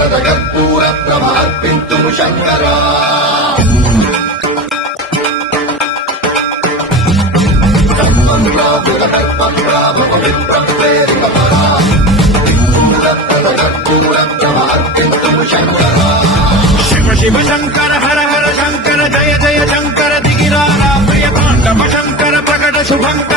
కర్పూర ప్రభార్పింతుము శంకరా Shiva Shiva Shankara హర హర Shankara జయ జయ Shankara దిగిరారా ప్రియ తాండవ Shankara ప్రకట శుభంకర